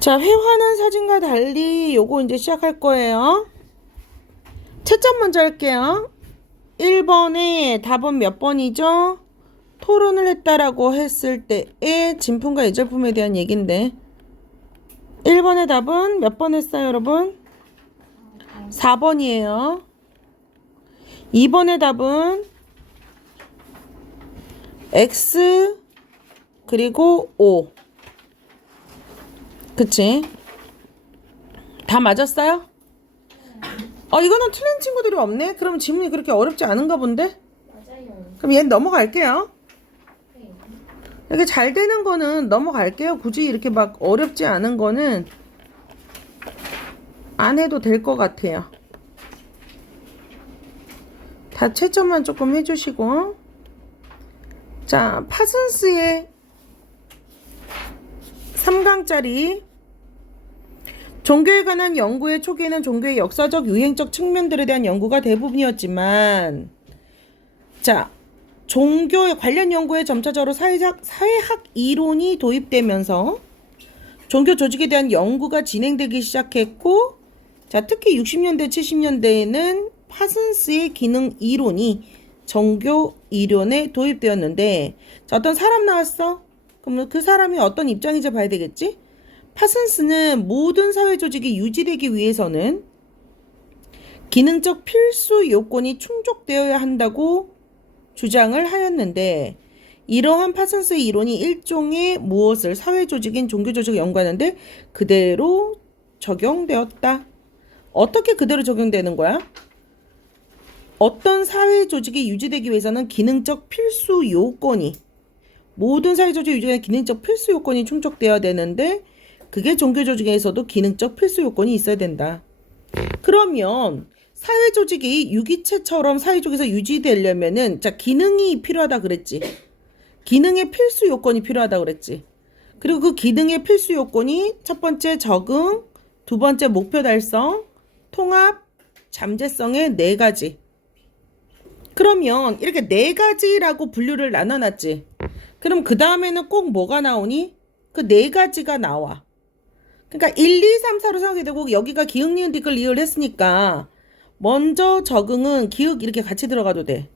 자, 회화는 사진과 달리 요거 이제 시작할 거예요. 채점 먼저 할게요. 1번에 답은 몇 번이죠? 토론을 했다라고 했을 때의 진품과 예절품에 대한 얘기인데 1번의 답은 몇 번 했어요, 여러분? 4번이에요. 2번의 답은 X 그리고 O. 그치? 다 맞았어요? 이거는 틀린 친구들이 없네? 그럼 지문이 그렇게 어렵지 않은가 본데? 맞아요. 그럼 얘는 넘어갈게요. 네. 이렇게 잘 되는 거는 넘어갈게요. 굳이 이렇게 막 어렵지 않은 거는 안 해도 될 것 같아요. 다 채점만 조금 해주시고. 자, 파슨스의 3강짜리 종교에 관한 연구의 초기에는 종교의 역사적 유행적 측면들에 대한 연구가 대부분이었지만 자, 종교에 관련 연구에 점차적으로 사회학 이론이 도입되면서 종교 조직에 대한 연구가 진행되기 시작했고 자, 특히 60년대 70년대에는 파슨스의 기능 이론이 종교 이론에 도입되었는데 자, 어떤 사람 나왔어? 그럼 그 사람이 어떤 입장인지 봐야 되겠지? 파슨스는 모든 사회 조직이 유지되기 위해서는 기능적 필수 요건이 충족되어야 한다고 주장을 하였는데 이러한 파슨스의 이론이 일종의 무엇을 사회 조직인 종교 조직을 연구하는데 그대로 적용되었다. 어떻게 그대로 적용되는 거야? 어떤 사회 조직이 유지되기 위해서는 기능적 필수 요건이 모든 사회 조직 유지의 기능적 필수 요건이 충족되어야 되는데 그게 종교 조직에서도 기능적 필수 요건이 있어야 된다. 그러면 사회 조직이 유기체처럼 사회 조직에서 유지되려면은 자, 기능이 필요하다 그랬지. 기능의 필수 요건이 필요하다 그랬지. 그리고 그 기능의 필수 요건이 첫 번째 적응, 두 번째 목표 달성, 통합, 잠재성의 네 가지. 그러면 이렇게 네 가지라고 분류를 나눠놨지. 그럼 그 다음에는 꼭 뭐가 나오니? 그 네 가지가 나와. 그러니까 1, 2, 3, 4로 생각이 되고 여기가 기역, 니은, 디귿, 리을 했으니까 먼저 적응은 기역 이렇게 같이 들어가도 돼.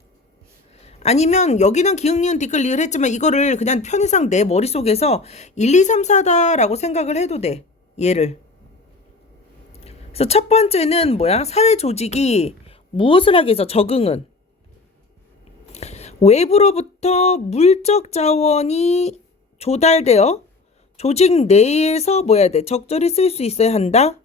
아니면 여기는 기역, 니은, 디귿, 리을 했지만 이거를 그냥 편의상 내 머릿속에서 1, 2, 3, 4다라고 생각을 해도 돼. 얘를. 그래서 첫 번째는 뭐야? 사회 조직이 무엇을 하기 위해서 적응은 외부로부터 물적 자원이 조달되어 조직 내에서 뭐 해야 돼? 적절히 쓸 수 있어야 한다?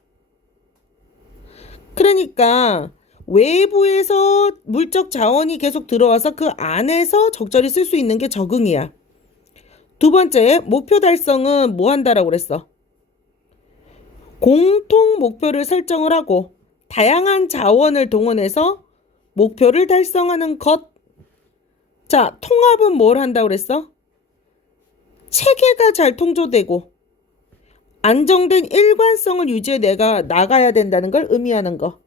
그러니까 외부에서 물적 자원이 계속 들어와서 그 안에서 적절히 쓸 수 있는 게 적응이야. 두 번째, 목표 달성은 뭐 한다라고 그랬어? 공통 목표를 설정을 하고 다양한 자원을 동원해서 목표를 달성하는 것. 자, 통합은 뭘 한다고 그랬어? 체계가 잘 통조되고 안정된 일관성을 유지해 내가 나가야 된다는 걸 의미하는 거.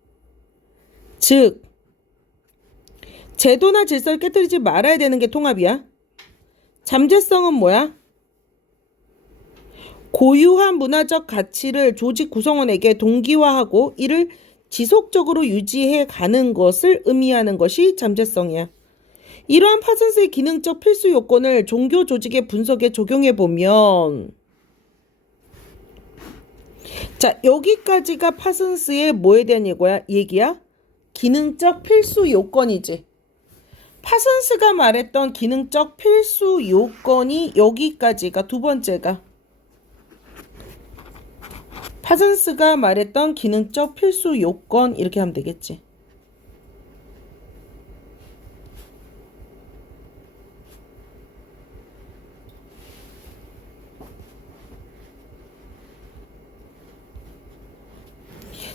즉, 제도나 질서를 깨뜨리지 말아야 되는 게 통합이야. 잠재성은 뭐야? 고유한 문화적 가치를 조직 구성원에게 동기화하고 이를 지속적으로 유지해 가는 것을 의미하는 것이 잠재성이야. 이러한 파슨스의 기능적 필수 요건을 종교 조직의 분석에 적용해 보면 자, 여기까지가 파슨스의 뭐에 대한 얘기야? 기능적 필수 요건이지. 파슨스가 말했던 기능적 필수 요건이 여기까지가 두 번째가 파슨스가 말했던 기능적 필수 요건 이렇게 하면 되겠지.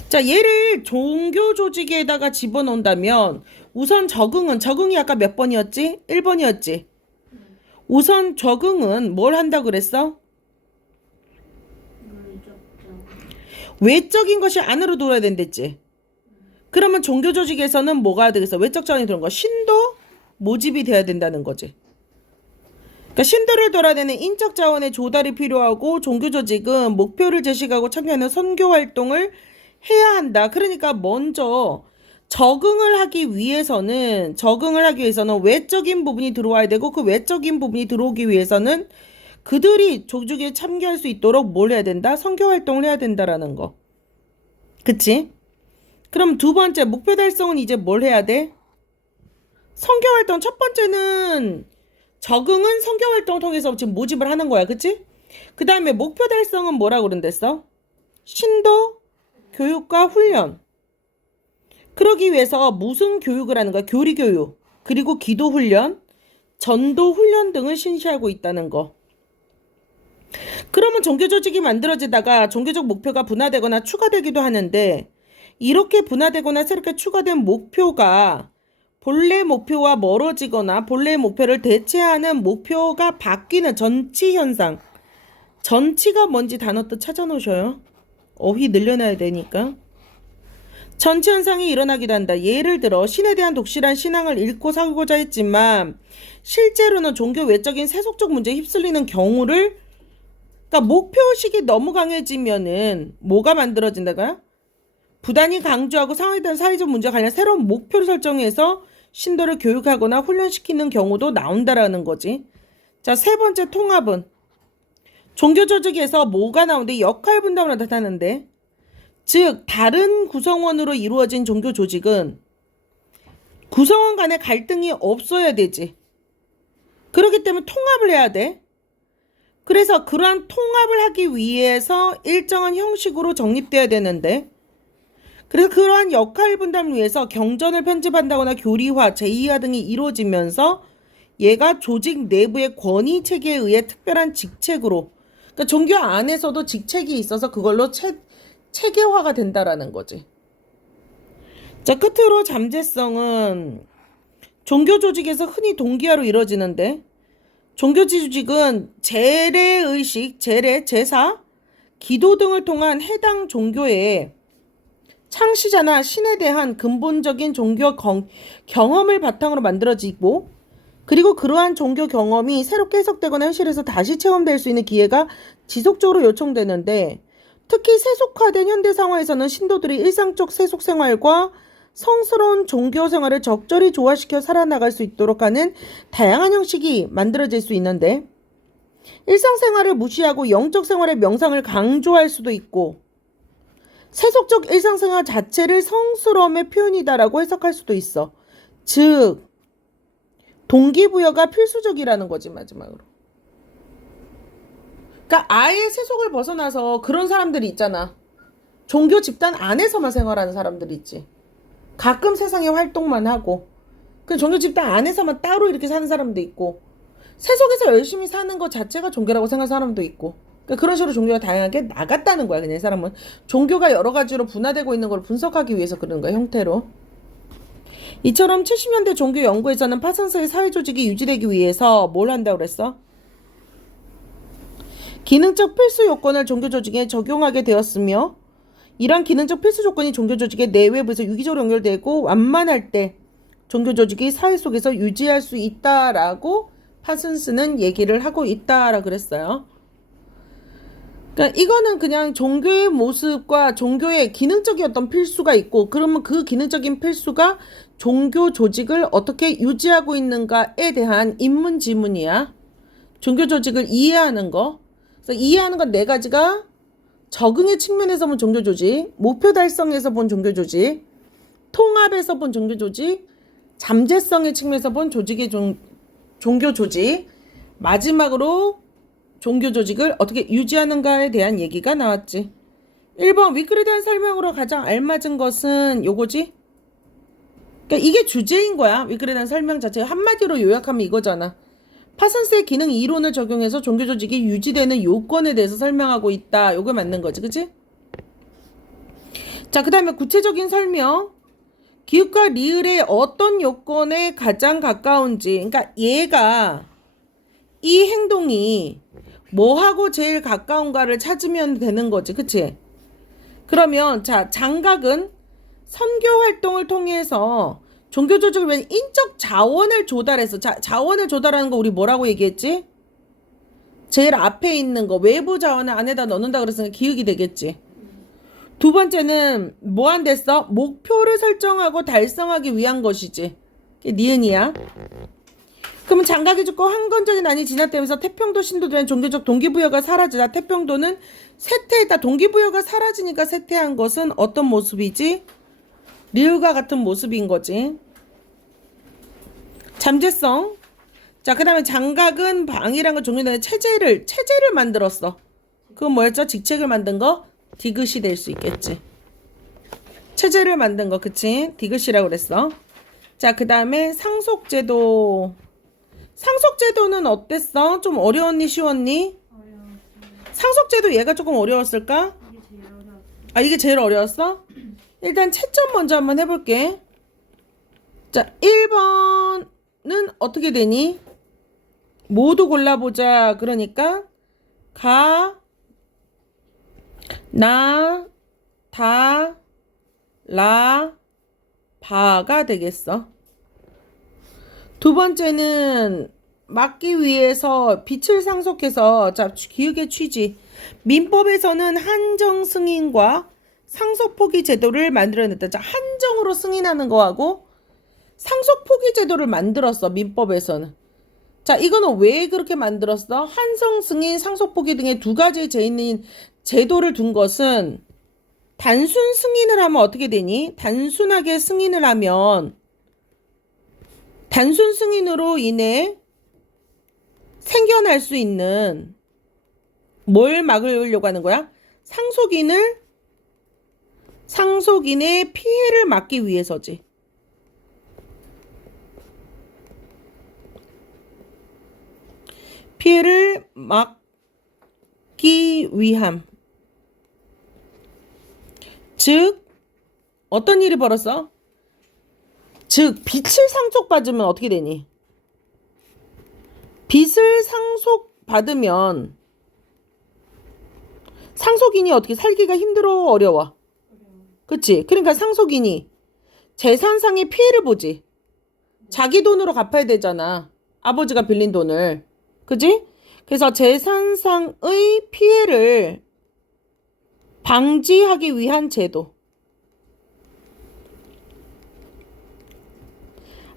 자, 얘를 종교 조직에다가 집어넣는다면 우선 적응이 아까 몇 번이었지? 1번이었지. 우선 적응은 뭘 한다고 그랬어? 외적인 것이 안으로 들어야 된댔지. 그러면 종교 조직에서는 뭐가 되겠어? 외적 자원이 들어온 거. 신도 모집이 돼야 된다는 거지. 그러니까 신도를 돌아내는 인적 자원의 조달이 필요하고 종교 조직은 목표를 제시하고 참여하는 선교 활동을 해야 한다. 그러니까 먼저 적응을 하기 위해서는 외적인 부분이 들어와야 되고 그 외적인 부분이 들어오기 위해서는 그들이 조직에 참여할 수 있도록 뭘 해야 된다? 선교 활동을 해야 된다라는 거. 그치? 그럼 두 번째 목표 달성은 이제 뭘 해야 돼? 선교 활동 첫 번째는 적응은 선교 활동을 통해서 지금 모집을 하는 거야. 그치? 그 다음에 목표 달성은 뭐라고 그런댔어? 신도, 교육과 훈련. 그러기 위해서 무슨 교육을 하는 거야? 교리 교육, 그리고 기도 훈련, 전도 훈련 등을 실시하고 있다는 거. 그러면 종교 조직이 만들어지다가 종교적 목표가 분화되거나 추가되기도 하는데 이렇게 분화되거나 새롭게 추가된 목표가 본래 목표와 멀어지거나 본래 목표를 대체하는 목표가 바뀌는 전치 현상. 전치가 뭔지 단어 뜻 찾아놓으셔요. 어휘 늘려놔야 되니까. 전치 현상이 일어나기도 한다. 예를 들어 신에 대한 독실한 신앙을 잃고 살고자 했지만 실제로는 종교 외적인 세속적 문제에 휩쓸리는 경우를, 그러니까 목표의식이 너무 강해지면은 뭐가 만들어진다고요? 부단히 강조하고 상황에 대한 사회적 문제와 관련 새로운 목표를 설정해서 신도를 교육하거나 훈련시키는 경우도 나온다라는 거지. 자, 세 번째 통합은 종교 조직에서 뭐가 나오는데 역할 분담으로 나타나는데, 즉 다른 구성원으로 이루어진 종교 조직은 구성원 간의 갈등이 없어야 되지. 그렇기 때문에 통합을 해야 돼. 그래서 그러한 통합을 하기 위해서 일정한 형식으로 정립돼야 되는데, 그래서 그러한 역할 분담을 위해서 경전을 편집한다거나 교리화, 제2화 등이 이루어지면서 얘가 조직 내부의 권위 체계에 의해 특별한 직책으로, 그러니까 종교 안에서도 직책이 있어서 그걸로 체계화가 된다라는 거지. 자, 끝으로 잠재성은 종교 조직에서 흔히 동기화로 이루어지는데, 종교 조직은 재래의식, 제사, 기도 등을 통한 해당 종교의 창시자나 신에 대한 근본적인 종교 경험을 바탕으로 만들어지고, 그리고 그러한 종교 경험이 새롭게 해석되거나 현실에서 다시 체험될 수 있는 기회가 지속적으로 요청되는데, 특히 세속화된 현대 상황에서는 신도들이 일상적 세속 생활과 성스러운 종교 생활을 적절히 조화시켜 살아나갈 수 있도록 하는 다양한 형식이 만들어질 수 있는데, 일상생활을 무시하고 영적 생활의 명상을 강조할 수도 있고, 세속적 일상생활 자체를 성스러움의 표현이다라고 해석할 수도 있어. 즉 동기부여가 필수적이라는 거지, 마지막으로. 그러니까 아예 세속을 벗어나서 그런 사람들이 있잖아. 종교 집단 안에서만 생활하는 사람들이 있지. 가끔 세상에 활동만 하고, 그 종교 집단 안에서만 따로 이렇게 사는 사람도 있고, 세속에서 열심히 사는 것 자체가 종교라고 생각하는 사람도 있고, 그러니까 그런 식으로 종교가 다양하게 나갔다는 거야. 그냥 이 사람은 종교가 여러 가지로 분화되고 있는 걸 분석하기 위해서 그러는 거야, 형태로. 이처럼 70년대 종교 연구에서는 파슨스의 사회조직이 유지되기 위해서 뭘 한다고 그랬어? 기능적 필수 요건을 종교 조직에 적용하게 되었으며, 이러한 기능적 필수 조건이 종교 조직의 내외부에서 유기적으로 연결되고 완만할 때 종교 조직이 사회 속에서 유지할 수 있다라고 파슨스는 얘기를 하고 있다라고 그랬어요. 그러니까 이거는 그냥 종교의 모습과 종교의 기능적인 어떤 필수가 있고, 그러면 그 기능적인 필수가 종교 조직을 어떻게 유지하고 있는가에 대한 인문지문이야. 종교 조직을 이해하는 거. 그래서 이해하는 건 네 가지가: 적응의 측면에서 본 종교 조직, 목표 달성에서 본 종교 조직, 통합에서 본 종교 조직, 잠재성의 측면에서 본 종교 조직, 마지막으로 종교 조직을 어떻게 유지하는가에 대한 얘기가 나왔지. 1번 위클에 대한 설명으로 가장 알맞은 것은 요거지. 그러니까 이게 주제인 거야. 위클에 대한 설명 자체가 한마디로 요약하면 이거잖아. 파슨스의 기능 이론을 적용해서 종교 조직이 유지되는 요건에 대해서 설명하고 있다. 요게 맞는 거지, 그치? 자, 그 다음에 구체적인 설명. 기읍과 리을의 어떤 요건에 가장 가까운지, 그러니까 얘가 이 행동이 뭐하고 제일 가까운가를 찾으면 되는 거지, 그치? 그러면 자, 장각은 선교 활동을 통해서 종교 조직을 위한 인적 자원을 조달해서, 자, 자원을 조달하는 거 우리 뭐라고 얘기했지? 제일 앞에 있는 거 외부 자원을 안에다 넣는다 그랬으니까 기억이 되겠지. 두 번째는 뭐 안 됐어? 목표를 설정하고 달성하기 위한 것이지. 이게 니은이야. 그러면 장각이 죽고 황건적인 난이 진화되면서 태평도 신도들의 종교적 동기부여가 사라지다. 태평도는 쇠퇴했다. 동기부여가 사라지니까 쇠퇴한 것은 어떤 모습이지? 리을과 같은 모습인 거지. 잠재성. 자, 그 다음에 장각은 방이란 건 종교의 체제를 만들었어. 그건 뭐였죠? 직책을 만든 거? 디귿이 될 수 있겠지. 체제를 만든 거, 그치? 디귿이라고 그랬어. 자, 그 다음에 상속제도. 상속제도는 어땠어? 좀 어려웠니? 쉬웠니? 상속제도 얘가 조금 어려웠을까? 아, 이게 제일 어려웠어? 일단 채점 먼저 한번 해볼게. 자, 1번은 어떻게 되니? 모두 골라보자. 그러니까 가, 나, 다, 라, 바가 되겠어. 두 번째는 막기 위해서 빛을 상속해서, 자, 기억의 취지. 민법에서는 한정 승인과 상속 포기 제도를 만들어냈다. 자, 한정으로 승인하는 거하고 상속 포기 제도를 만들었어. 민법에서는. 자, 이거는 왜 그렇게 만들었어? 한정 승인, 상속 포기 등의 두 가지 제도를 둔 것은 단순 승인을 하면 어떻게 되니? 단순하게 승인을 하면 단순 승인으로 인해 생겨날 수 있는 뭘 막으려고 하는 거야? 상속인의 피해를 막기 위해서지. 피해를 막기 위함. 즉, 어떤 일이 벌었어? 즉, 빚을 상속받으면 어떻게 되니? 빚을 상속받으면 상속인이 어떻게 살기가 힘들어, 어려워? 그치? 그러니까 상속인이 재산상의 피해를 보지. 자기 돈으로 갚아야 되잖아. 아버지가 빌린 돈을. 그치? 그래서 재산상의 피해를 방지하기 위한 제도.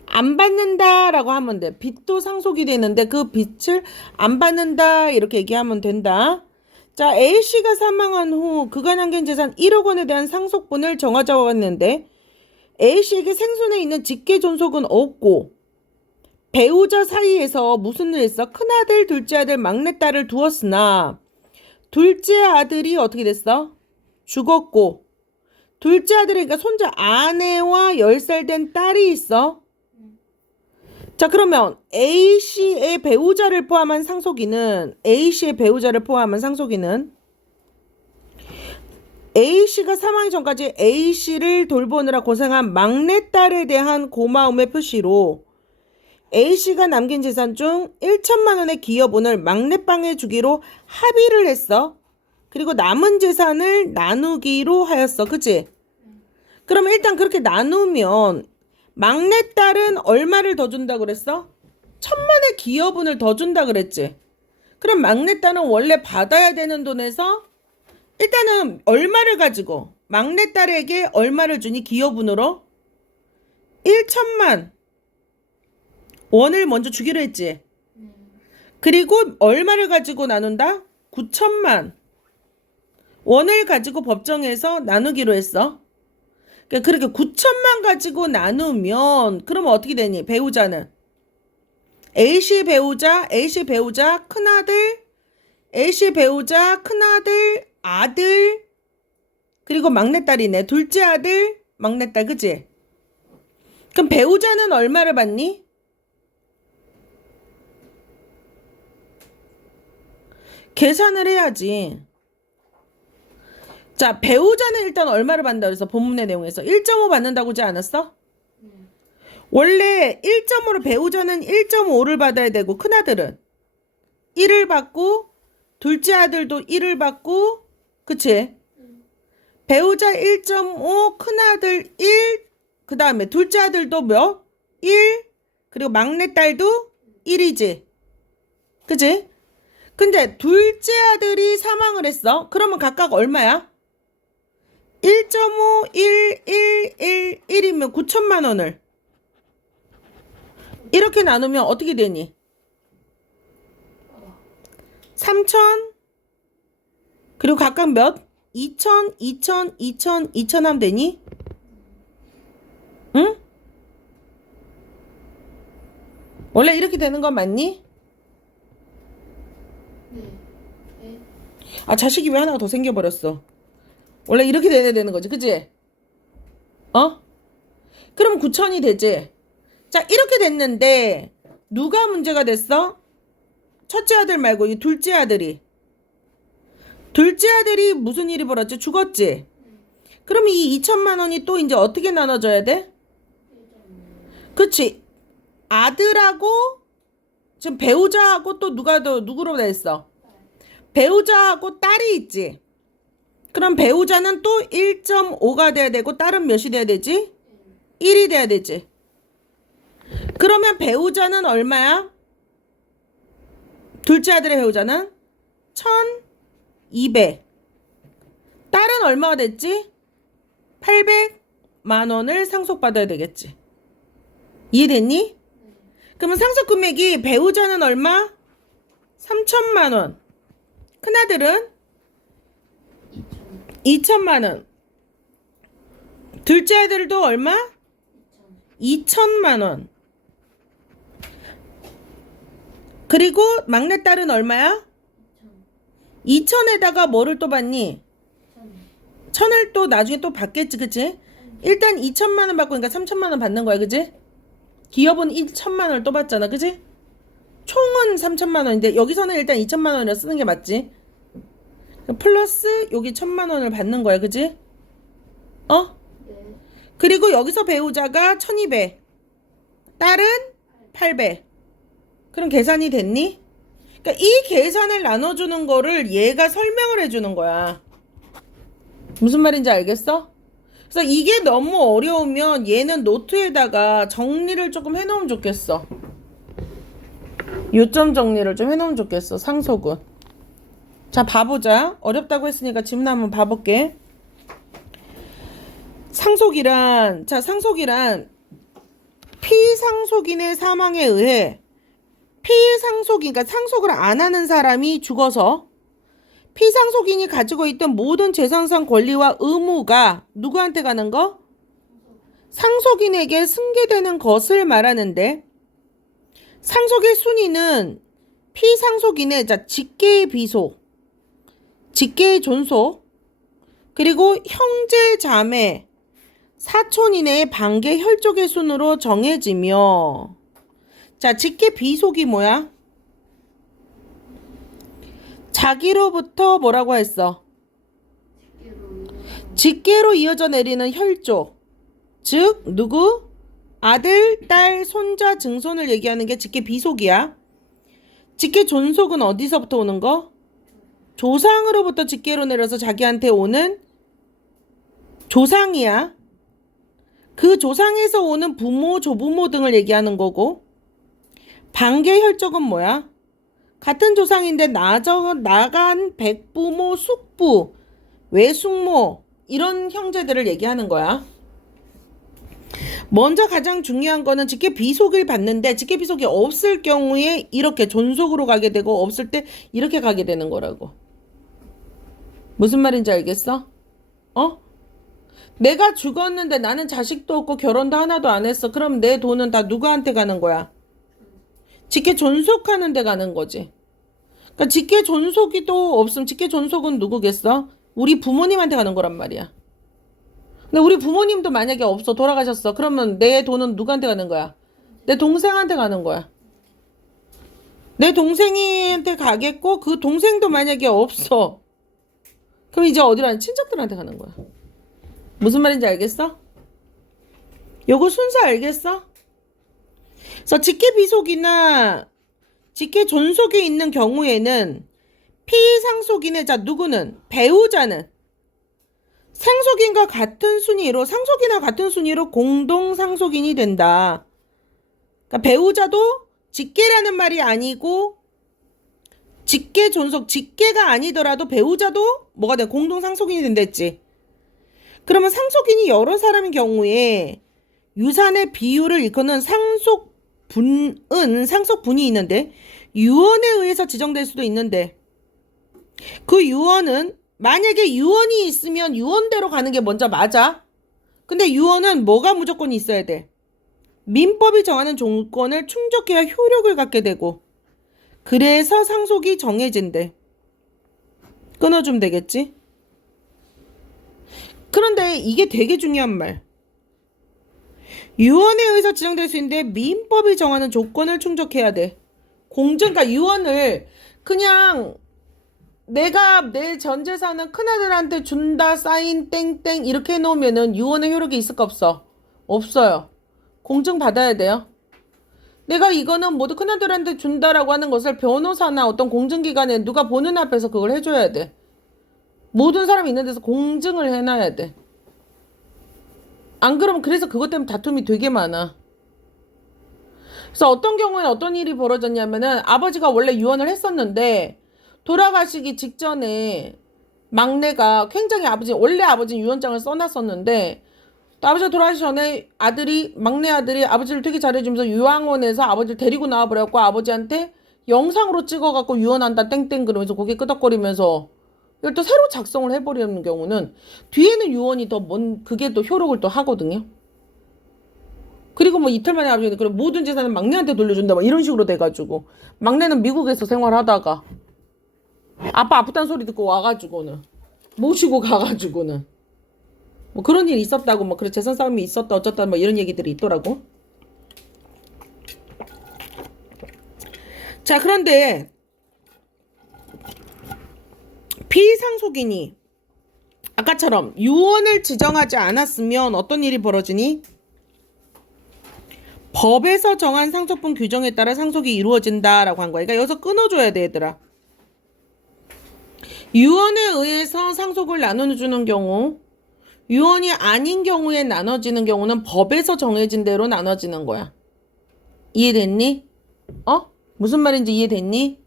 안 받는다라고 하면 돼. 빚도 상속이 되는데 그 빚을 안 받는다 이렇게 얘기하면 된다. 자, A씨가 사망한 후 그간 남긴 재산 1억 원에 대한 상속분을 정하자고 했는데 A씨에게 생존해 있는 직계 존속은 없고 배우자 사이에서 무슨 일 했어? 큰아들, 둘째 아들, 막내딸을 두었으나 둘째 아들이 어떻게 됐어? 죽었고 둘째 아들이 그러니까 손자 아내와 10살 된 딸이 있어. 자, 그러면 A씨의 배우자를 포함한 상속인은 A씨가 사망하기 전까지 A씨를 돌보느라 고생한 막내딸에 대한 고마움의 표시로 A씨가 남긴 재산 중 1천만 원의 기여분을 막내빵에 주기로 합의를 했어. 그리고 남은 재산을 나누기로 하였어. 그치? 그럼 일단 그렇게 나누면 막내딸은 얼마를 더 준다 그랬어? 1,000만의 기여분을 더 준다 그랬지. 그럼 막내딸은 원래 받아야 되는 돈에서 일단은 얼마를 가지고 막내딸에게 얼마를 주니? 기여분으로 1천만 원을 먼저 주기로 했지. 그리고 얼마를 가지고 나눈다? 9천만 원을 가지고 법정에서 나누기로 했어. 그러니까 그렇게 9천만 가지고 나누면 그러면 어떻게 되니? 배우자는 A씨 배우자, 큰아들, A씨 배우자, 큰아들, 아들, 그리고 막내딸이네. 둘째 아들, 막내딸, 그치? 그럼 배우자는 얼마를 받니? 계산을 해야지. 자, 배우자는 일단 얼마를 받는다고 해서 본문의 내용에서 1.5 받는다고 하지 않았어? 원래 1.5를 배우자는 1.5를 받아야 되고 큰아들은 1을 받고 둘째 아들도 1을 받고 그치? 배우자 1.5 큰아들 1 그 다음에 둘째 아들도 몇? 1 그리고 막내딸도 1이지 그치? 근데 둘째 아들이 사망을 했어. 그러면 각각 얼마야? 1.5, 1, 1, 1, 1이면 9천만 원을 이렇게 나누면 어떻게 되니? 3천 그리고 각각 몇? 2천, 2천, 2천, 2천 하면 되니? 응? 원래 이렇게 되는 건 맞니? 아, 자식이 왜 하나가 더 생겨버렸어? 원래 이렇게 돼야 되는 거지, 그치? 어? 그럼 9천이 되지? 자, 이렇게 됐는데 누가 문제가 됐어? 첫째 아들 말고 이 둘째 아들이. 둘째 아들이 무슨 일이 벌었지? 죽었지? 그럼 이 2천만 원이 또 이제 어떻게 나눠져야 돼? 그치? 아들하고 지금 배우자하고 또 누가 더 누구로 됐어? 배우자하고 딸이 있지? 그럼 배우자는 또 1.5가 돼야 되고 딸은 몇이 돼야 되지? 1이 돼야 되지. 그러면 배우자는 얼마야? 둘째 아들의 배우자는 1,200. 딸은 얼마가 됐지? 800만 원을 상속받아야 되겠지. 이해됐니? 그러면 상속 금액이 배우자는 얼마? 3천만 원. 큰아들은 2천만 원. 둘째 아들도 얼마? 2천만 원. 그리고 막내딸은 얼마야? 2천에다가 뭐를 또 받니? 1,000을 또 나중에 또 받겠지, 그치? 일단 2천만 원 받고 그러니까 3천만 원 받는 거야, 그치? 기업은 1천만 원을 또 받잖아, 그치? 총은 3천만 원인데 여기서는 일단 2천만 원을 쓰는 게 맞지? 플러스 여기 1,000만 원을 받는 거야, 그치? 어? 그리고 여기서 배우자가 1,200, 딸은 800. 그럼 계산이 됐니? 그러니까 이 계산을 나눠주는 거를 얘가 설명을 해주는 거야. 무슨 말인지 알겠어? 그래서 이게 너무 어려우면 얘는 노트에다가 정리를 조금 해놓으면 좋겠어. 요점 정리를 좀 해놓으면 좋겠어, 상속은. 자, 봐보자. 어렵다고 했으니까 질문 한번 봐볼게. 상속이란 피상속인의 사망에 의해 피상속인, 그러니까 상속을 안 하는 사람이 죽어서 피상속인이 가지고 있던 모든 재산상 권리와 의무가 누구한테 가는 거? 상속인에게 승계되는 것을 말하는데, 상속의 순위는 피상속인의 직계의 비속, 직계의 존속, 그리고 형제, 자매, 사촌인의 반계 혈족의 순으로 정해지며, 자, 직계 비속이 뭐야? 자기로부터 뭐라고 했어? 직계로 이어져 내리는 혈족. 즉, 누구? 아들, 딸, 손자, 증손을 얘기하는 게 직계 비속이야. 직계 존속은 어디서부터 오는 거? 조상으로부터 직계로 내려서 자기한테 오는 조상이야. 그 조상에서 오는 부모, 조부모 등을 얘기하는 거고, 반계 혈족은 뭐야? 같은 조상인데 나간 백부모, 숙부, 외숙모 이런 형제들을 얘기하는 거야. 먼저 가장 중요한 거는 직계 비속을 받는데 직계 비속이 없을 경우에 이렇게 존속으로 가게 되고 없을 때 이렇게 가게 되는 거라고. 무슨 말인지 알겠어? 어? 내가 죽었는데 나는 자식도 없고 결혼도 하나도 안 했어. 그럼 내 돈은 다 누구한테 가는 거야? 직계 존속하는 데 가는 거지. 그러니까 직계 존속이 또 없으면 직계 존속은 누구겠어? 우리 부모님한테 가는 거란 말이야. 근데 우리 부모님도 만약에 없어, 돌아가셨어. 그러면 내 돈은 누구한테 가는 거야? 내 동생한테 가는 거야. 내 동생한테 가겠고 그 동생도 만약에 없어. 그럼 이제 어디로 가는? 친척들한테 가는 거야. 무슨 말인지 알겠어? 요거 순서 알겠어? 그래서 직계 비속이나 직계 존속에 있는 경우에는 피상속인의 자 누구는? 배우자는 상속인과 같은 순위로 상속인과 같은 순위로 공동 상속인이 된다. 그러니까 배우자도 직계라는 말이 아니고 직계 존속, 직계가 아니더라도 배우자도 뭐가 돼? 공동 상속인이 된댔지. 그러면 상속인이 여러 사람인 경우에 유산의 비율을 일컫는 상속분이 있는데 유언에 의해서 지정될 수도 있는데 그 유언은 만약에 유언이 있으면 유언대로 가는 게 먼저 맞아. 근데 유언은 뭐가 무조건 있어야 돼? 민법이 정하는 조건을 충족해야 효력을 갖게 되고 그래서 상속이 정해진대. 끊어주면 되겠지? 그런데 이게 되게 중요한 말. 유언에 의해서 지정될 수 있는데 민법이 정하는 조건을 충족해야 돼. 그러니까 유언을 그냥 내가 내 전 재산은 큰아들한테 준다 사인 땡땡 이렇게 해놓으면은 유언의 효력이 있을까 없어? 없어요. 공증 받아야 돼요. 내가 이거는 모두 큰아들한테 준다라고 하는 것을 변호사나 어떤 공증기관에 누가 보는 앞에서 그걸 해줘야 돼. 모든 사람이 있는 데서 공증을 해놔야 돼. 안 그러면 그래서 그것 때문에 다툼이 되게 많아. 그래서 어떤 경우에는 어떤 일이 벌어졌냐면은 아버지가 원래 유언을 했었는데 돌아가시기 직전에 막내가 굉장히 원래 아버지는 유언장을 써놨었는데 또 아버지가 돌아가시기 전에 막내 아들이 아버지를 되게 잘해주면서 유황원에서 아버지를 데리고 나와버려갖고 아버지한테 영상으로 찍어갖고 유언한다 땡땡 그러면서 고개 끄덕거리면서 이걸 또 새로 작성을 해버리는 경우는 뒤에는 유언이 그게 또 효력을 또 하거든요. 그리고 뭐 이틀 만에 아버지가 그래 모든 재산은 막내한테 돌려준다 막 이런 식으로 돼가지고 막내는 미국에서 생활하다가 아빠 아프다는 소리 듣고 와가지고는 모시고 가가지고는 뭐 그런 일이 있었다고 뭐 그래 재산 싸움이 있었다 어쩌다 뭐 이런 얘기들이 있더라고. 자 그런데 피상속인이 아까처럼 유언을 지정하지 않았으면 어떤 일이 벌어지니? 법에서 정한 상속분 규정에 따라 상속이 이루어진다라고 한 거야. 그러니까 여기서 끊어줘야 돼 얘들아. 유언에 의해서 상속을 나눠주는 경우 유언이 아닌 경우에 나눠지는 경우는 법에서 정해진 대로 나눠지는 거야. 이해됐니? 무슨 말인지 이해됐니?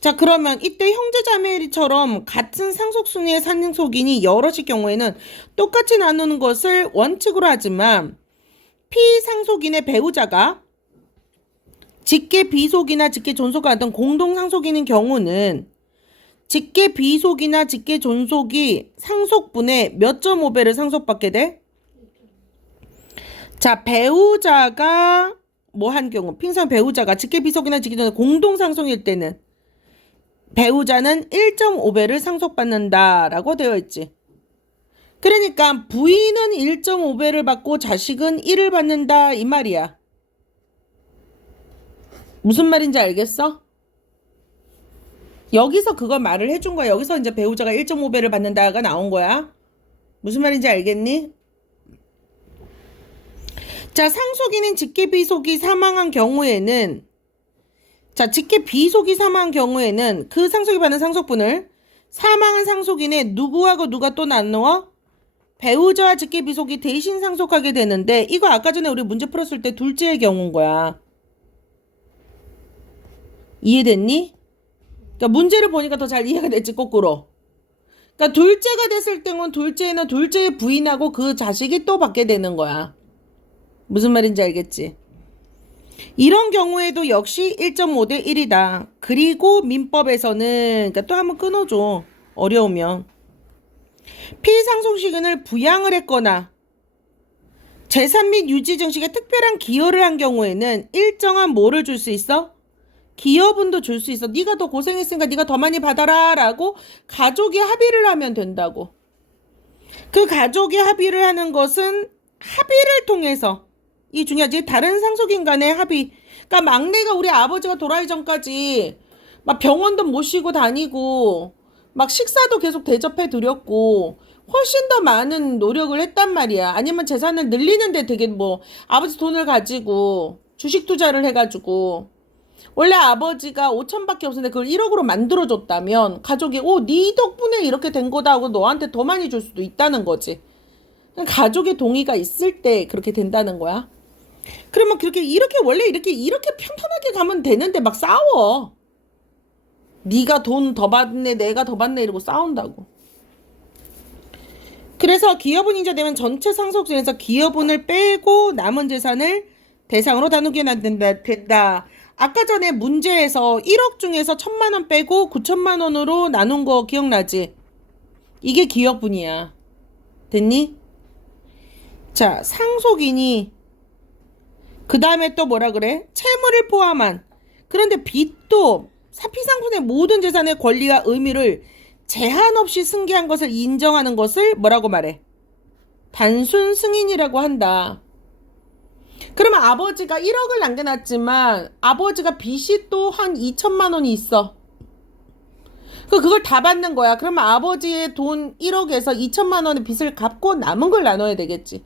자 그러면 이때 형제자매처럼 같은 상속순위의 상속인이 여럿일 경우에는 똑같이 나누는 것을 원칙으로 하지만 피상속인의 배우자가 직계 비속이나 직계 존속과 같은 공동 상속인인 경우는 직계 비속이나 직계 존속이 상속분의 몇 점 5배를 상속받게 돼? 자 배우자가 뭐 한 경우 배우자가 직계 비속이나 직계 존속 공동 상속일 때는 배우자는 1.5배를 상속받는다라고 되어 있지. 그러니까 부인은 1.5배를 받고 자식은 1을 받는다 이 말이야. 무슨 말인지 알겠어? 여기서 그거 말을 해준 거야. 여기서 이제 배우자가 1.5배를 받는다가 나온 거야. 무슨 말인지 알겠니? 자, 상속인인 직계비속이 사망한 경우에는 직계비속이 사망한 경우에는 그 상속이 받는 상속분을 사망한 상속인의 누구하고 누가 또 나누어? 배우자와 직계비속이 대신 상속하게 되는데 이거 아까 전에 우리 문제 풀었을 때 둘째의 경우인 거야. 이해됐니? 그러니까 문제를 보니까 더 잘 이해가 됐지 거꾸로. 그러니까 둘째가 됐을 때는 둘째는 둘째의 부인하고 그 자식이 또 받게 되는 거야. 무슨 말인지 알겠지? 이런 경우에도 역시 1.5대 1이다. 그리고 민법에서는 그러니까 또 한번 끊어줘. 어려우면. 피상속신을 부양을 했거나 재산 및 유지 증식에 특별한 기여를 한 경우에는 일정한 뭐를 줄 수 있어? 기여분도 줄 수 있어. 네가 더 고생했으니까 네가 더 많이 받아라 라고 가족이 합의를 하면 된다고. 그 가족이 합의를 하는 것은 합의를 통해서 이 중요하지. 다른 상속인 간의 합의. 그러니까 막내가 우리 아버지가 돌아가기 전까지 막 병원도 모시고 다니고 막 식사도 계속 대접해 드렸고 훨씬 더 많은 노력을 했단 말이야. 아니면 재산을 늘리는데 되게 뭐 아버지 돈을 가지고 주식 투자를 해가지고 원래 아버지가 5천밖에 없었는데 그걸 1억으로 만들어줬다면 가족이 네 덕분에 이렇게 된 거다 하고 너한테 더 많이 줄 수도 있다는 거지. 가족의 동의가 있을 때 그렇게 된다는 거야. 그러면 이렇게 원래 이렇게 편편하게 가면 되는데 막 싸워. 네가 돈 더 받네, 내가 더 받네 이러고 싸운다고. 그래서 기여분인자 되면 전체 상속 중에서 기여분을 빼고 남은 재산을 대상으로 나누게 된다. 아까 전에 문제에서 1억 중에서 1,000만 원 빼고 9천만 원으로 나눈 거 기억나지? 이게 기여분이야. 됐니? 자, 상속인이 그 다음에 또 뭐라 그래? 채무를 포함한. 그런데 빚도 사피상순의 모든 재산의 권리와 의미를 제한 없이 승계한 것을 인정하는 것을 뭐라고 말해? 단순 승인이라고 한다. 그러면 아버지가 1억을 남겨놨지만 아버지가 빚이 또 한 2천만 원이 있어. 그걸 다 받는 거야. 그러면 아버지의 돈 1억에서 2천만 원의 빚을 갚고 남은 걸 나눠야 되겠지.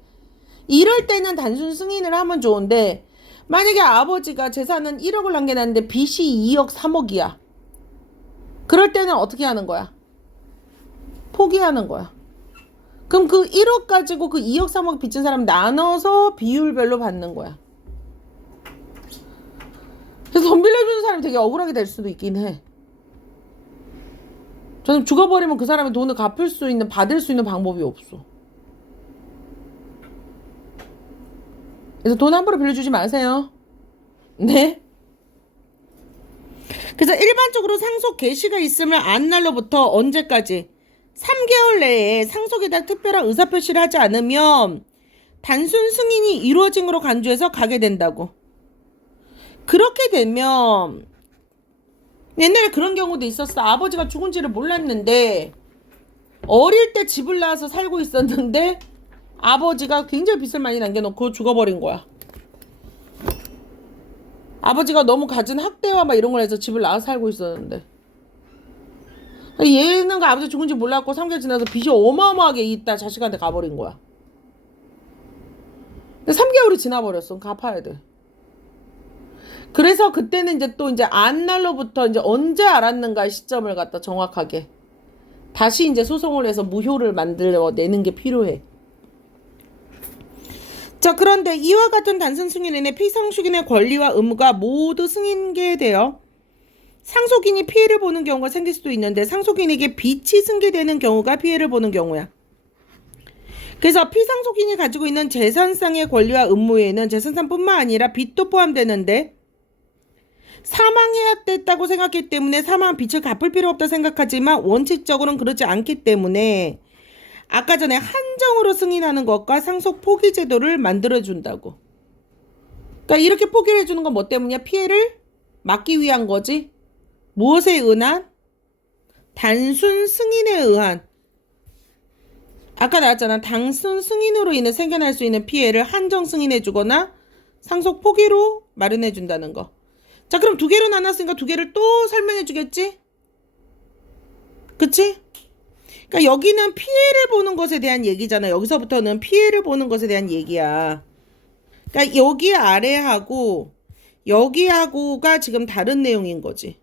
이럴 때는 단순 승인을 하면 좋은데 만약에 아버지가 재산은 1억을 남겨놨는데 빚이 2억 3억이야. 그럴 때는 어떻게 하는 거야? 포기하는 거야. 그럼 그 1억 가지고 그 2억 3억 빚진 사람 나눠서 비율별로 받는 거야. 그래서 돈 빌려주는 사람이 되게 억울하게 될 수도 있긴 해. 저는 죽어버리면 그 사람의 돈을 갚을 수 있는, 받을 수 있는 방법이 없어. 그래서 돈 함부로 빌려주지 마세요. 네? 그래서 일반적으로 상속 개시가 있으면 안 날로부터 언제까지? 3개월 내에 상속에 대한 특별한 의사표시를 하지 않으면 단순 승인이 이루어진 거로 간주해서 가게 된다고. 그렇게 되면 옛날에 그런 경우도 있었어. 아버지가 죽은지를 몰랐는데 어릴 때 집을 나와서 살고 있었는데 아버지가 굉장히 빚을 많이 남겨놓고 죽어버린 거야. 아버지가 너무 갖은 학대와 막 이런 걸 해서 집을 나와서 살고 있었는데 얘는 그 아버지 죽은지 몰랐고 3개월 지나서 빚이 어마어마하게 있다 자식한테 가버린 거야. 근데 3개월이 지나버렸어. 갚아야 돼. 그래서 그때는 이제 또 이제 안날로부터 이제 언제 알았는가 시점을 갖다 정확하게 다시 이제 소송을 해서 무효를 만들어내는 게 필요해. 자, 그런데 이와 같은 단순 승인인의 피상속인의 권리와 의무가 모두 승인계되어 상속인이 피해를 보는 경우가 생길 수도 있는데 상속인에게 빚이 승계되는 경우가 피해를 보는 경우야. 그래서 피상속인이 가지고 있는 재산상의 권리와 의무에는 재산상뿐만 아니라 빚도 포함되는데 사망해야 됐다고 생각했기 때문에 사망한 빚을 갚을 필요 없다 생각하지만 원칙적으로는 그렇지 않기 때문에 아까 전에 한정으로 승인하는 것과 상속 포기 제도를 만들어준다고. 그러니까 이렇게 포기를 해주는 건 뭐 때문이야? 피해를 막기 위한 거지. 무엇에 의한? 단순 승인에 의한. 아까 나왔잖아. 단순 승인으로 인해 생겨날 수 있는 피해를 한정 승인해주거나 상속 포기로 마련해준다는 거. 자, 그럼 두 개로 나눴으니까 두 개를 또 설명해주겠지? 그치? 그러니까 여기는 피해를 보는 것에 대한 얘기잖아. 여기서부터는 피해를 보는 것에 대한 얘기야. 그러니까 여기 아래하고 여기하고가 지금 다른 내용인 거지.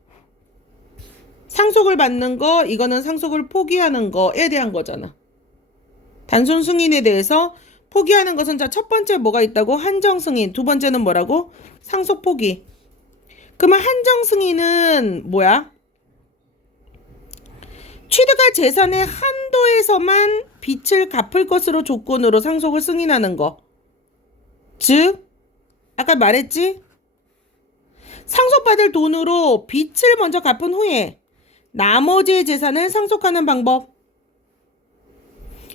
상속을 받는 거, 이거는 상속을 포기하는 거에 대한 거잖아. 단순 승인에 대해서 포기하는 것은 자, 첫 번째 뭐가 있다고? 한정 승인. 두 번째는 뭐라고? 상속 포기. 그러면 한정 승인은 뭐야? 취득할 재산의 한도에서만 빚을 갚을 것으로 조건으로 상속을 승인하는 거. 즉, 아까 말했지? 상속받을 돈으로 빚을 먼저 갚은 후에 나머지의 재산을 상속하는 방법.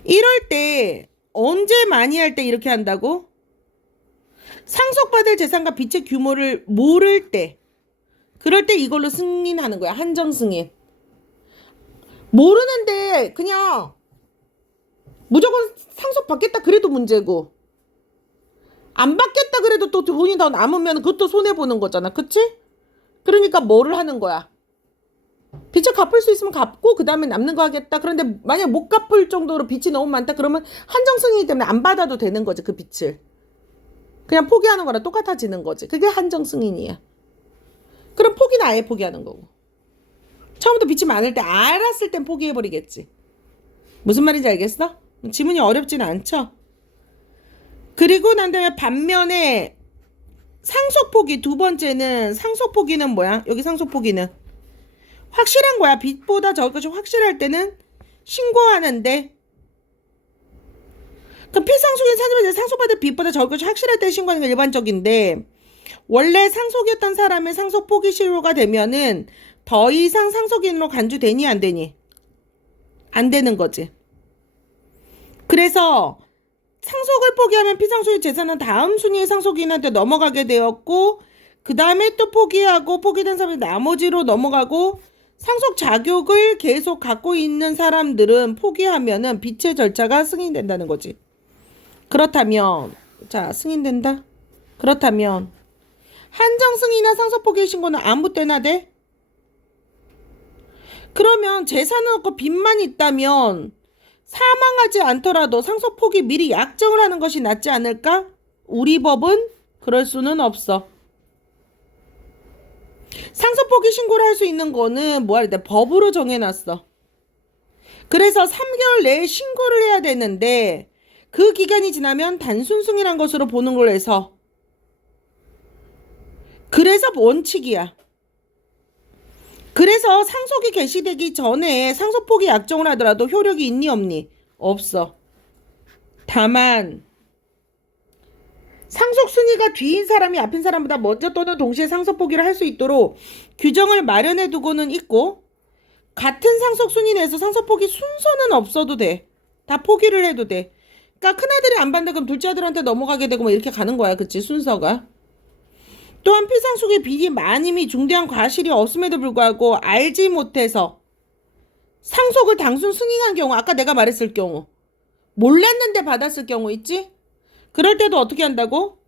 이럴 때 언제 많이 할 때 이렇게 한다고? 상속받을 재산과 빚의 규모를 모를 때. 그럴 때 이걸로 승인하는 거야. 한정 승인. 모르는데 그냥 무조건 상속받겠다 그래도 문제고 안 받겠다 그래도 또 돈이 더 남으면 그것도 손해보는 거잖아. 그치? 그러니까 뭐를 하는 거야? 빚을 갚을 수 있으면 갚고 그 다음에 남는 거 하겠다. 그런데 만약 못 갚을 정도로 빚이 너무 많다 그러면 한정 승인이기 때문에 안 받아도 되는 거지. 그 빚을 그냥 포기하는 거랑 똑같아지는 거지. 그게 한정 승인이야. 그럼 포기는 아예 포기하는 거고 처음부터 빚이 많을 때 알았을 땐 포기해버리겠지. 무슨 말인지 알겠어? 지문이 어렵지는 않죠? 그리고 난 다음에 반면에 상속 포기 두 번째는 상속 포기는 뭐야? 여기 상속 포기는 확실한 거야. 빚보다 적을 것이 확실할 때는 신고하는데, 그럼 피상속인 사실은 상속받을 빚보다 적을 것이 확실할 때 신고하는 게 일반적인데, 원래 상속이었던 사람의 상속 포기 실효가 되면은 더 이상 상속인으로 간주되니 안 되니? 안 되는 거지. 그래서 상속을 포기하면 피상속의 재산은 다음 순위의 상속인한테 넘어가게 되었고, 그 다음에 또 포기하고 포기된 사람이 나머지로 넘어가고, 상속 자격을 계속 갖고 있는 사람들은 포기하면은 빚의 절차가 승인된다는 거지. 그렇다면, 자, 승인된다? 그렇다면 한정 승인이나 상속 포기 신고는 아무 때나 돼? 그러면 재산은 없고 빚만 있다면 사망하지 않더라도 상속 포기 미리 약정을 하는 것이 낫지 않을까? 우리 법은 그럴 수는 없어. 상속 포기 신고를 할 수 있는 거는 뭐라 돼? 법으로 정해놨어. 그래서 3개월 내에 신고를 해야 되는데 그 기간이 지나면 단순 승인한 것으로 보는 걸로 해서, 그래서 원칙이야. 그래서 상속이 개시되기 전에 상속 포기 약정을 하더라도 효력이 있니 없니? 없어. 다만 상속 순위가 뒤인 사람이 앞인 사람보다 먼저 또는 동시에 상속 포기를 할 수 있도록 규정을 마련해 두고는 있고, 같은 상속 순위 내에서 상속 포기 순서는 없어도 돼. 다 포기를 해도 돼. 그러니까 큰아들이 안 받는다 그럼 둘째 아들한테 넘어가게 되고 뭐 이렇게 가는 거야. 그치? 순서가. 또한 피상속의 빚이 많음이 중대한 과실이 없음에도 불구하고 알지 못해서 상속을 당순 승인한 경우, 아까 내가 말했을 경우, 몰랐는데 받았을 경우 있지? 그럴 때도 어떻게 한다고?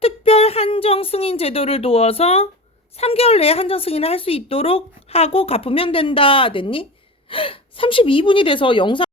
특별 한정 승인 제도를 두어서 3개월 내에 한정 승인을 할 수 있도록 하고 갚으면 된다. 됐니? 32분이 돼서 영상